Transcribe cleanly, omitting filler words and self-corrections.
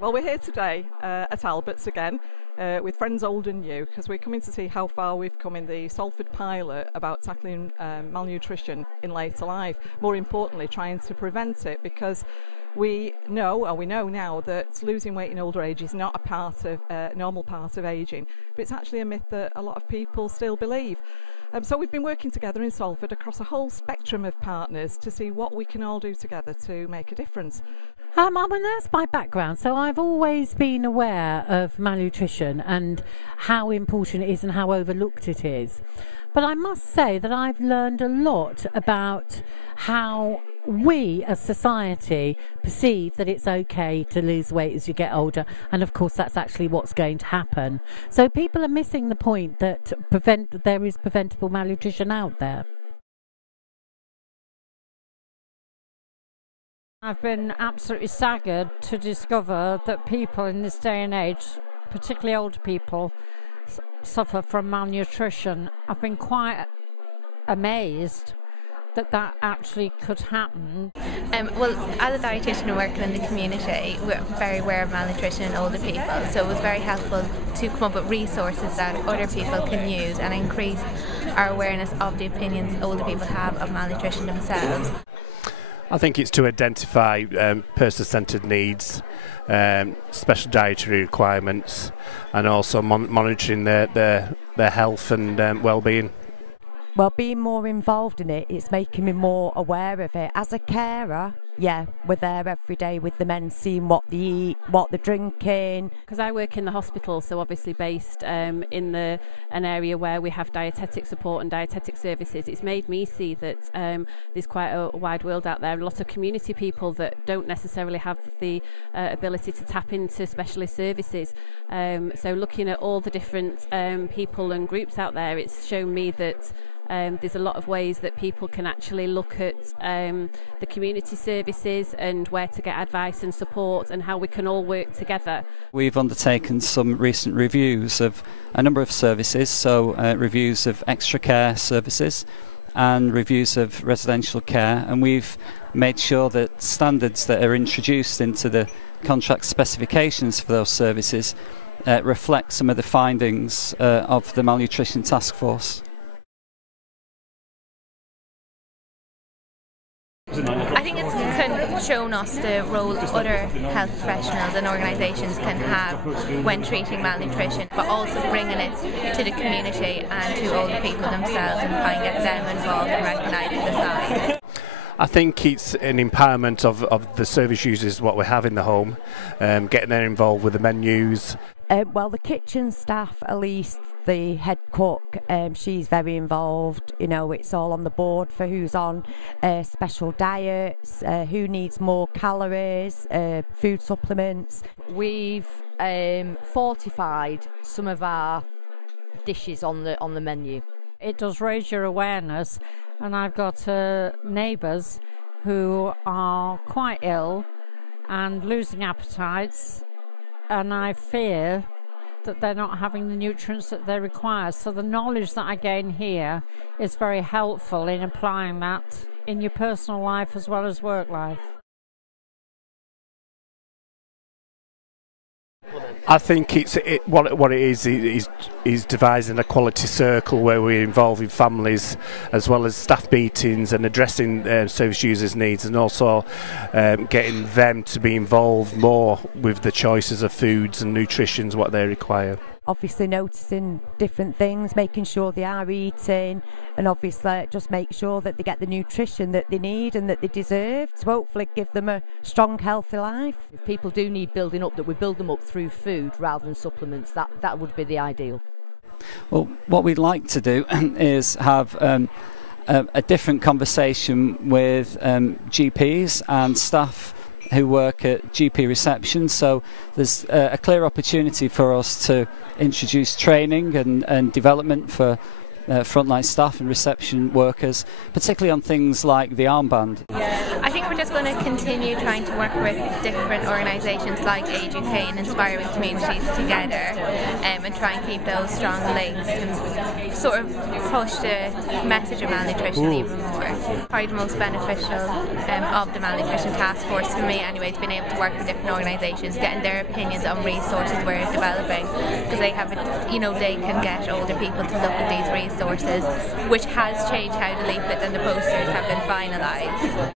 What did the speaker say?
Well, we're here today at Albert's again with friends old and new, because we're coming to see how far we've come in the Salford pilot about tackling malnutrition in later life. More importantly, trying to prevent it, because we know now that losing weight in older age is not a part of normal part of ageing, but it's actually a myth that a lot of people still believe. So we've been working together in Salford across a whole spectrum of partners to see what we can all do together to make a difference. I mean, that's my background, so I've always been aware of malnutrition and how important it is and how overlooked it is. But I must say that I've learned a lot about how we as society perceive that it's okay to lose weight as you get older, and of course that's actually what's going to happen. So people are missing the point that there is preventable malnutrition out there. I've been absolutely staggered to discover that people in this day and age, particularly older people, suffer from malnutrition. I've been quite amazed that actually could happen. Well, as a dietitian working in the community, we're very aware of malnutrition in older people, so it was very helpful to come up with resources that other people can use and increase our awareness of the opinions older people have of malnutrition themselves. I think it's to identify person-centred needs, special dietary requirements, and also monitoring their health and well-being. Well, being more involved in it, it's making me more aware of it. As a carer, yeah, we're there every day with the men, seeing what they eat, what they're drinking. Because I work in the hospital, so obviously based in an area where we have dietetic support and dietetic services, it's made me see that there's quite a wide world out there. A lot of community people that don't necessarily have the ability to tap into specialist services. So looking at all the different people and groups out there, it's shown me that there's a lot of ways that people can actually look at the community services and where to get advice and support and how we can all work together. We've undertaken some recent reviews of a number of services, so reviews of extra care services and reviews of residential care, and we've made sure that standards that are introduced into the contract specifications for those services reflect some of the findings of the Malnutrition Task Force. I think it's shown us the role other health professionals and organisations can have when treating malnutrition, but also bringing it to the community and to older people themselves and trying to get them involved and recognising the signs. I think it's an empowerment of the service users, what we have in the home, getting them involved with the menus. Well, the kitchen staff, Elise, the head cook, she's very involved. You know, it's all on the board for who's on special diets, who needs more calories, food supplements. We've fortified some of our dishes on the menu. It does raise your awareness, and I've got neighbours who are quite ill and losing appetites, and I fear that they're not having the nutrients that they require. So the knowledge that I gain here is very helpful in applying that in your personal life as well as work life. I think what it is devising a quality circle where we're involving families as well as staff meetings and addressing service users' needs, and also getting them to be involved more with the choices of foods and nutritions, what they require. Obviously noticing different things, making sure they are eating, and obviously just make sure that they get the nutrition that they need and that they deserve to hopefully give them a strong, healthy life. If people do need building up, that we build them up through food rather than supplements. That would be the ideal. Well, what we'd like to do is have a different conversation with GPs and staff who work at GP reception, so there's a clear opportunity for us to introduce training and development for frontline staff and reception workers, particularly on things like the armband. I think we're just going to continue trying to work with different organisations like Age UK and inspiring communities together, and try and keep those strong links and sort of push the message of malnutrition even more. Probably the most beneficial of the malnutrition task force for me anyway, has been able to work with different organisations, getting their opinions on resources we're developing, because they have, they can get older people to look at these resources, which has changed how the leaflets and the posters have been finalised.